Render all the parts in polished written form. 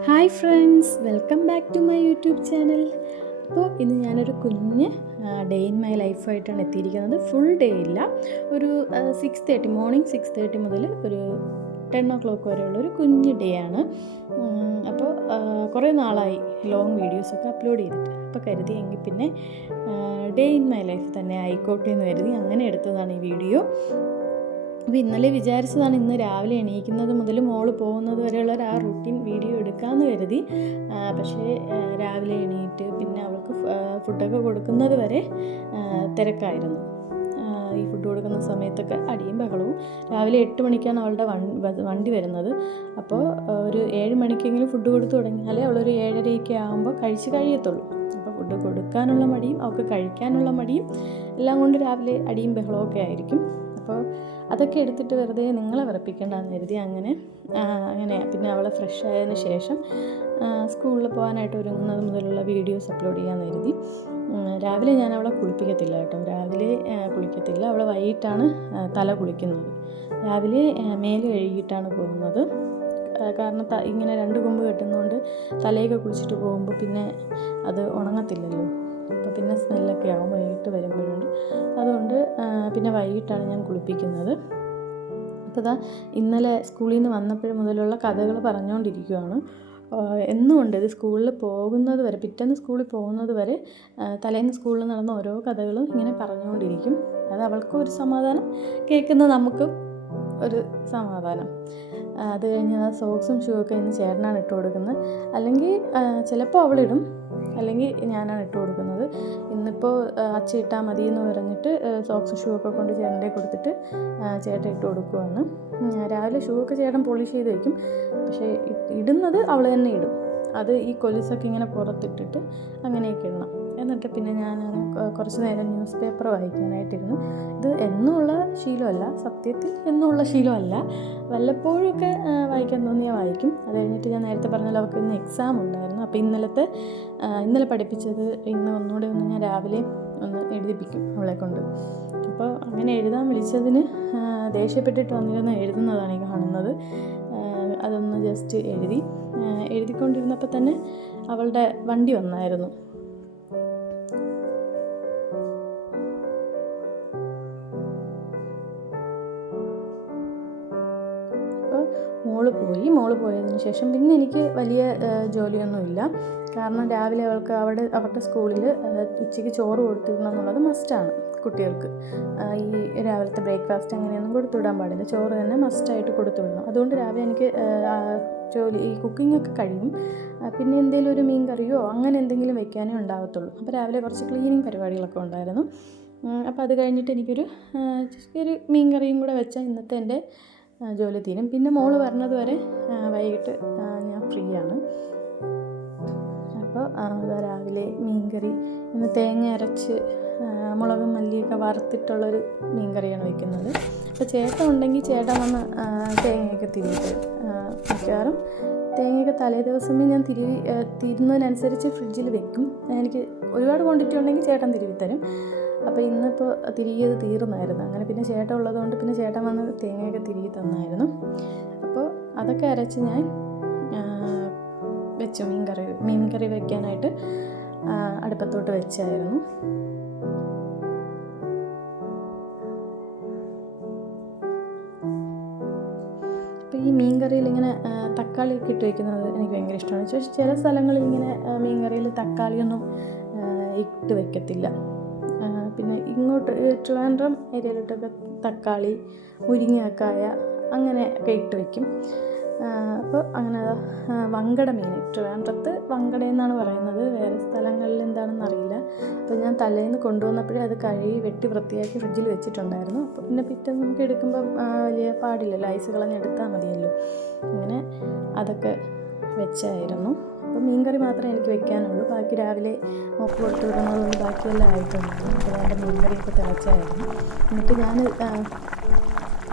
Hi friends, welcome back to my YouTube channel. അപ്പോൾ ഇന്ന് ഞാനൊരു കുഞ്ഞ് ഡേ ഇൻ മൈ ലൈഫായിട്ടാണ് എത്തിയിരിക്കുന്നത്. ഫുൾ ഡേ ഇല്ല, ഒരു 6:30 മോർണിംഗ് 6:30 മുതൽ ഒരു 10 o'clock വരെയുള്ളൊരു കുഞ്ഞ് ഡേ ആണ്. അപ്പോൾ കുറേ നാളായി ലോങ് വീഡിയോസൊക്കെ അപ്ലോഡ് ചെയ്തിട്ട്, അപ്പോൾ കരുതി എങ്കിൽ പിന്നെ ഡേ ഇൻ മൈ ലൈഫ് തന്നെ ആയിക്കോട്ടെ എന്ന് കരുതി അങ്ങനെ എടുത്തതാണ് ഈ വീഡിയോ. അപ്പോൾ ഇന്നലെ വിചാരിച്ചതാണ് ഇന്ന് രാവിലെ എണീക്കുന്നത് മുതൽ മോള് പോകുന്നത് വരെയുള്ള ആ റുട്ടീൻ വീഡിയോ എടുക്കാമെന്ന് കരുതി. പക്ഷേ രാവിലെ എണീറ്റ് പിന്നെ അവൾക്ക് ഫുഡൊക്കെ കൊടുക്കുന്നത് വരെ തിരക്കായിരുന്നു. ഈ ഫുഡ് കൊടുക്കുന്ന സമയത്തൊക്കെ അടിയും ബഹളവും. രാവിലെ 8 മണിക്കാണ് അവളുടെ വണ്ടി വരുന്നത്. അപ്പോൾ ഒരു 7 മണിക്കെങ്കിലും ഫുഡ് കൊടുത്തു തുടങ്ങിയാലേ അവളൊരു 7:30 ആകുമ്പോൾ കഴിയത്തുള്ളൂ. അപ്പോൾ ഫുഡ് കൊടുക്കാനുള്ള മടിയും അവൾക്ക് കഴിക്കാനുള്ള മടിയും എല്ലാം കൊണ്ട് രാവിലെ അടിയും ബഹളവും ഒക്കെ ആയിരിക്കും. അപ്പോൾ അതൊക്കെ എടുത്തിട്ട് വെറുതെ നിങ്ങളെ വിറപ്പിക്കേണ്ടെന്ന് കരുതി അങ്ങനെ പിന്നെ അവളെ ഫ്രഷ് ആയതിന് ശേഷം സ്കൂളിൽ പോകാനായിട്ട് ഒരുങ്ങുന്നത് മുതലുള്ള വീഡിയോസ് അപ്ലോഡ് ചെയ്യാമെന്ന് കരുതി. രാവിലെ ഞാൻ അവളെ കുളിപ്പിക്കത്തില്ല കേട്ടോ, രാവിലെ കുളിക്കത്തില്ല. അവളെ വൈകിട്ടാണ് തല കുളിക്കുന്നത്. രാവിലെ മേല് കഴുകിയിട്ടാണ് പോകുന്നത്. കാരണം ഇങ്ങനെ 2 കൊമ്പ് കെട്ടുന്നതുകൊണ്ട് തലയൊക്കെ കുളിച്ചിട്ട് പോകുമ്പോൾ പിന്നെ അത് ഉണങ്ങത്തില്ലല്ലോ. അപ്പോൾ പിന്നെ സ്മെല്ലൊക്കെ ആവും വൈകിട്ട് വരുമ്പോഴുണ്ട്. അതുകൊണ്ട് പിന്നെ വൈകിട്ടാണ് ഞാൻ കുളിപ്പിക്കുന്നത്. അപ്പോൾ ഇന്നലെ സ്കൂളിൽ നിന്ന് വന്നപ്പോഴും മുതലുള്ള കഥകൾ പറഞ്ഞുകൊണ്ടിരിക്കുകയാണ്. എന്നുമുണ്ട് ഇത് സ്കൂളിൽ പോകുന്നത് വരെ, പിറ്റേന്ന് സ്കൂളിൽ പോകുന്നത് വരെ തലേന്ന് സ്കൂളിൽ നടന്ന ഓരോ കഥകളും ഇങ്ങനെ പറഞ്ഞുകൊണ്ടിരിക്കും. അത് അവൾക്കും ഒരു സമാധാനം, കേൾക്കുന്ന നമുക്കും ഒരു സമാധാനം. അത് കഴിഞ്ഞ് സോക്സും ഷൂ ഒക്കെ ഇന്ന് ചേട്ടനാണ് ഇട്ട് കൊടുക്കുന്നത്. അല്ലെങ്കിൽ ചിലപ്പോൾ അവളിടും, അല്ലെങ്കിൽ ഞാനാണ് ഇട്ട് കൊടുക്കുന്നത്. ഇന്നിപ്പോൾ അച്ഛ ഇട്ടാൽ മതി എന്ന് പറഞ്ഞിട്ട് സോക്സും ഷൂ ഒക്കെ കൊണ്ട് ചേട്ടൻ്റെ കൊടുത്തിട്ട് ചേട്ടൻ ഇട്ട് കൊടുക്കുവാണ്. രാവിലെ ഷൂ ഒക്കെ ചേട്ടൻ പോളിഷ് ചെയ്ത് വയ്ക്കും, പക്ഷേ ഇടുന്നത് അവൾ തന്നെ ഇടും. അത് ഈ കൊലുസൊക്കെ ഇങ്ങനെ പുറത്തിട്ടിട്ട് അങ്ങനെയൊക്കെ ഇടണം. എന്നിട്ട് പിന്നെ ഞാൻ കുറച്ച് നേരം ന്യൂസ് പേപ്പർ വായിക്കാനായിട്ടിരുന്നു. ഇത് എന്നുമുള്ള ശീലമല്ല, സത്യത്തിൽ എന്നുമുള്ള ശീലമല്ല, വല്ലപ്പോഴൊക്കെ വായിക്കാൻ തോന്നിയാൽ വായിക്കും. അത് കഴിഞ്ഞിട്ട് ഞാൻ നേരത്തെ പറഞ്ഞാൽ അവൾക്ക് ഇന്ന് എക്സാം ഉണ്ടായിരുന്നു. അപ്പോൾ ഇന്നലെ പഠിപ്പിച്ചത് ഇന്ന് ഒന്നുകൂടെ ഞാൻ രാവിലെ എഴുതിപ്പിക്കും അവളെ കൊണ്ട്. അപ്പോൾ അങ്ങനെ എഴുതാൻ വിളിച്ചതിന് ദേഷ്യപ്പെട്ടിട്ട് വന്നിരുന്ന് എഴുതുന്നതാണ് ഈ കാണുന്നത്. അതൊന്ന് ജസ്റ്റ് എഴുതിക്കൊണ്ടിരുന്നപ്പോൾ തന്നെ അവളുടെ വണ്ടി വന്നായിരുന്നു. മോള് പോയതിന് ശേഷം പിന്നെ എനിക്ക് വലിയ ജോലിയൊന്നുമില്ല. കാരണം രാവിലെ അവൾക്ക് അവരുടെ സ്കൂളിൽ ഉച്ചയ്ക്ക് ചോറ് കൊടുത്തിടണം എന്നുള്ളത് മസ്റ്റാണ് കുട്ടികൾക്ക്. ഈ രാവിലത്തെ ബ്രേക്ക്ഫാസ്റ്റ് അങ്ങനെയൊന്നും കൊടുത്തുവിടാൻ പാടില്ല, ചോറ് തന്നെ മസ്റ്റായിട്ട് കൊടുത്തുവിടണം. അതുകൊണ്ട് രാവിലെ എനിക്ക് ഈ കുക്കിങ്ങൊക്കെ കഴിയും. പിന്നെ എന്തെങ്കിലും ഒരു മീൻ കറിയോ അങ്ങനെ എന്തെങ്കിലും വെക്കാനേ ഉണ്ടാകത്തുള്ളൂ. അപ്പോൾ രാവിലെ കുറച്ച് ക്ലീനിങ് പരിപാടികളൊക്കെ ഉണ്ടായിരുന്നു. അപ്പോൾ അത് കഴിഞ്ഞിട്ട് എനിക്കൊരു മീൻ കറിയും കൂടെ വെച്ചാൽ ഇന്നത്തെ എൻ്റെ ജോലി തീരും. പിന്നെ മോള് വരുന്നത് വരെ വൈകിട്ട് ഞാൻ ഫ്രീ ആണ്. അപ്പോൾ രാവിലെ മീൻകറി ഇന്ന് തേങ്ങ അരച്ച് മുളകും മല്ലിയൊക്കെ വറുത്തിട്ടുള്ളൊരു മീൻകറിയാണ് വയ്ക്കുന്നത്. അപ്പോൾ ചേട്ടൻ ഉണ്ടെങ്കിൽ ചേട്ടൻ വന്ന് തേങ്ങയൊക്കെ തിരിയിട്ട് മിക്കവാറും തേങ്ങയൊക്കെ തലേ ദിവസമേ ഞാൻ തിരുന്നതിനനുസരിച്ച് ഫ്രിഡ്ജിൽ വെക്കും. എനിക്ക് ഒരുപാട് ക്വാണ്ടിറ്റി ഉണ്ടെങ്കിൽ ചേട്ടൻ തിരുവി തരും. അപ്പോൾ ഇന്നിപ്പോൾ തിരിയത് തീർന്നായിരുന്നു. അങ്ങനെ പിന്നെ ചേട്ടൻ ഉള്ളതുകൊണ്ട് പിന്നെ ചേട്ടൻ വന്ന് തേങ്ങയൊക്കെ തിരികെ തന്നായിരുന്നു. അപ്പോൾ അതൊക്കെ അരച്ച് ഞാൻ വെച്ചു. മീൻകറി വയ്ക്കാനായിട്ട് അടുപ്പത്തോട്ട് വെച്ചായിരുന്നു. അപ്പോൾ ഈ മീൻകറിയിൽ ഇങ്ങനെ തക്കാളിയൊക്കെ ഇട്ട് വയ്ക്കുന്നത് എനിക്ക് ഭയങ്കര ഇഷ്ടമാണ്. ചില സ്ഥലങ്ങളിൽ ഇങ്ങനെ മീൻകറിയിൽ തക്കാളിയൊന്നും ഇട്ട് വയ്ക്കത്തില്ല. പിന്നെ ഇങ്ങോട്ട് ട്രിവാൻഡ്രം ഏരിയയിലോട്ടൊക്കെ തക്കാളി, മുരിങ്ങക്കായ അങ്ങനെയൊക്കെ ഇട്ട് വയ്ക്കും. അപ്പോൾ അങ്ങനെ വങ്കട മീൻ, ട്രിവാൻഡ്രത്ത് വങ്കട എന്നാണ് പറയുന്നത്, വേറെ സ്ഥലങ്ങളിൽ എന്താണെന്ന് അറിയില്ല. അപ്പോൾ ഞാൻ തലേന്ന് കൊണ്ടുവന്നപ്പോഴേ അത് കഴുകി വെട്ടി വൃത്തിയാക്കി ഫ്രിഡ്ജിൽ വെച്ചിട്ടുണ്ടായിരുന്നു. അപ്പോൾ പിന്നെ പിറ്റേന്ന് നമുക്ക് എടുക്കുമ്പോൾ വലിയ പാടില്ലല്ലോ, ഐസ് കളഞ്ഞെടുത്താൽ മതിയല്ലോ. അങ്ങനെ അതൊക്കെ വെച്ചായിരുന്നു. അപ്പോൾ മീൻകറി മാത്രമേ എനിക്ക് വെക്കാനുള്ളൂ. ബാക്കി രാവിലെ മോക്ക് കൊടുത്ത് വിടുന്നതുകൊണ്ട് ബാക്കിയെല്ലാം ആയിട്ടുണ്ട്. അപ്പോൾ എൻ്റെ മീൻകറിയൊക്കെ തിളച്ചായിരുന്നു. എന്നിട്ട് ഞാൻ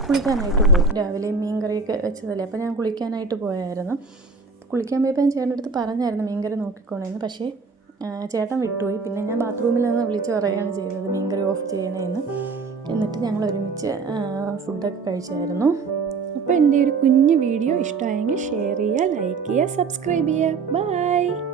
കുളിക്കാനായിട്ട് പോയി. രാവിലെ മീൻകറിയൊക്കെ വെച്ചതല്ലേ, അപ്പോൾ ഞാൻ കുളിക്കാനായിട്ട് പോയായിരുന്നു. കുളിക്കാൻ പോയപ്പോൾ ഞാൻ ചേട്ടൻ്റെ അടുത്ത് പറഞ്ഞായിരുന്നു മീൻകറി നോക്കിക്കോണേന്ന്. പക്ഷേ ചേട്ടൻ വിട്ടുപോയി. പിന്നെ ഞാൻ ബാത്റൂമിൽ നിന്ന് വിളിച്ച് പറയുകയാണ് ചെയ്തത് മീൻകറി ഓഫ് ചെയ്യണേന്ന്. എന്നിട്ട് ഞങ്ങൾ ഒരുമിച്ച് ഫുഡൊക്കെ കഴിച്ചായിരുന്നു. അപ്പോൾ എൻ്റെ ഒരു കുഞ്ഞു വീഡിയോ ഇഷ്ടമായെങ്കിൽ ഷെയർ ചെയ്യുക, ലൈക്ക് ചെയ്യുക, സബ്സ്ക്രൈബ് ചെയ്യുക. ബൈ.